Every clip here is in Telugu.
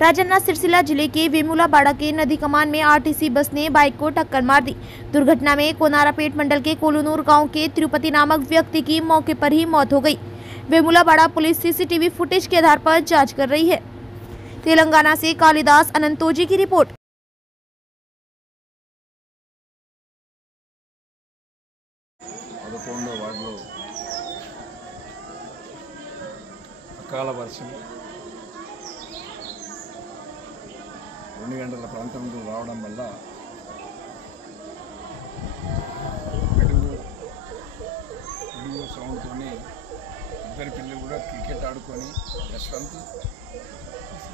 राजन्ना सिरसिला जिले के वेमुलाबाड़ा के नदी कमान में आरटीसी बस ने बाइक को टक्कर मार दी। दुर्घटना में कोनारापेट मंडल के कोलूनूर गांव के तिरुपति नामक व्यक्ति की मौके पर ही मौत हो गई। वेमुलाबाड़ा पुलिस सीसीटीवी फुटेज के आधार पर जांच कर रही है। तेलंगाना से कालिदास अनंतोजी की रिपोर्ट। వార్డులో అకాల వర్షం 2 గంటల ప్రాంతంలో రావడం వల్ల పిడుగు సౌండ్తోనే ఇద్దరు పిల్లలు కూడా క్రికెట్ ఆడుకొని యశ్వంత్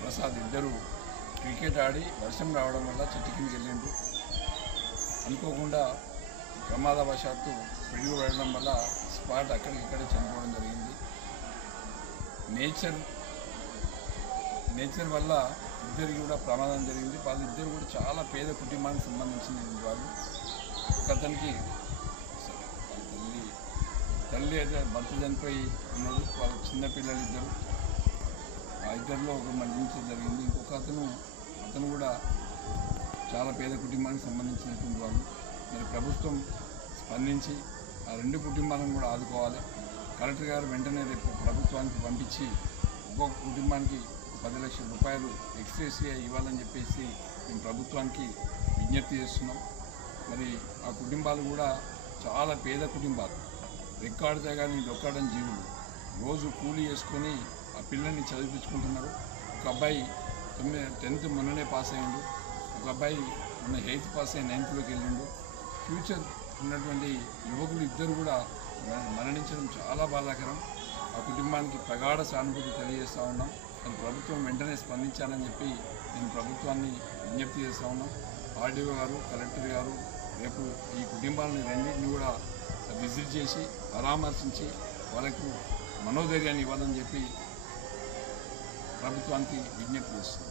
ప్రసాద్ ఇద్దరు క్రికెట్ ఆడి వర్షం రావడం వల్ల చెట్టు కిందకి వెళ్ళిండ్రు. అనుకోకుండా ప్రమాదవశాత్తు పిడుగు పడడం వల్ల స్పాట్ అక్కడికిక్కడే చనిపోవడం జరిగింది. నేచర్ వల్ల ఇద్దరికి కూడా ప్రమాదం జరిగింది. వాళ్ళిద్దరు కూడా చాలా పేద కుటుంబానికి సంబంధించిన వాళ్ళు. ఒకతనికి తల్లి అయితే భర్త చనిపోయి ఉన్నాడు. వాళ్ళ చిన్నపిల్లలు ఇద్దరు, ఆ ఇద్దరిలో ఒక మరణించడం జరిగింది. ఇంకొక అతను కూడా చాలా పేద కుటుంబానికి సంబంధించినటువంటి వాళ్ళు. మరి ప్రభుత్వం స్పందించి ఆ 2 కుటుంబాలను కూడా ఆదుకోవాలి. కలెక్టర్ గారు వెంటనే రేపు ప్రభుత్వానికి పంపించి ఒక్కొక్క కుటుంబానికి 10 లక్షల రూపాయలు ఎక్స్‌గ్రేషియా ఇవ్వాలని చెప్పేసి మేము ప్రభుత్వానికి విజ్ఞప్తి చేస్తున్నాం. మరి ఆ కుటుంబాలు కూడా చాలా పేద కుటుంబాలు, రెక్కాడితే కానీ డొక్కాడని జీవులు. రోజు కూలీ చేసుకొని ఆ పిల్లల్ని చదివించుకుంటున్నారు. ఒక అబ్బాయి 10th మొన్ననే పాస్ అయ్యిండు. ఒక అబ్బాయి మొన్న 8th పాస్ అయ్యి 9th వెళ్ళిండు. ఫ్యూచర్ ఉన్నటువంటి యువకులు ఇద్దరు కూడా మరణించడం చాలా బాధాకరం. ఆ కుటుంబానికి ప్రగాఢ సానుభూతి తెలియజేస్తూ ఉన్నాం. కానీ ప్రభుత్వం వెంటనే స్పందించాలని చెప్పి నేను ప్రభుత్వాన్ని విజ్ఞప్తి చేస్తూ ఉన్నాం. ఆర్డీఓ గారు, కలెక్టర్ గారు రేపు ఈ కుటుంబాలని రెండింటిని కూడా విజిట్ చేసి పరామర్శించి వాళ్ళకు మనోధైర్యాన్ని ఇవ్వాలని చెప్పి ప్రభుత్వానికి విజ్ఞప్తి చేస్తున్నాం.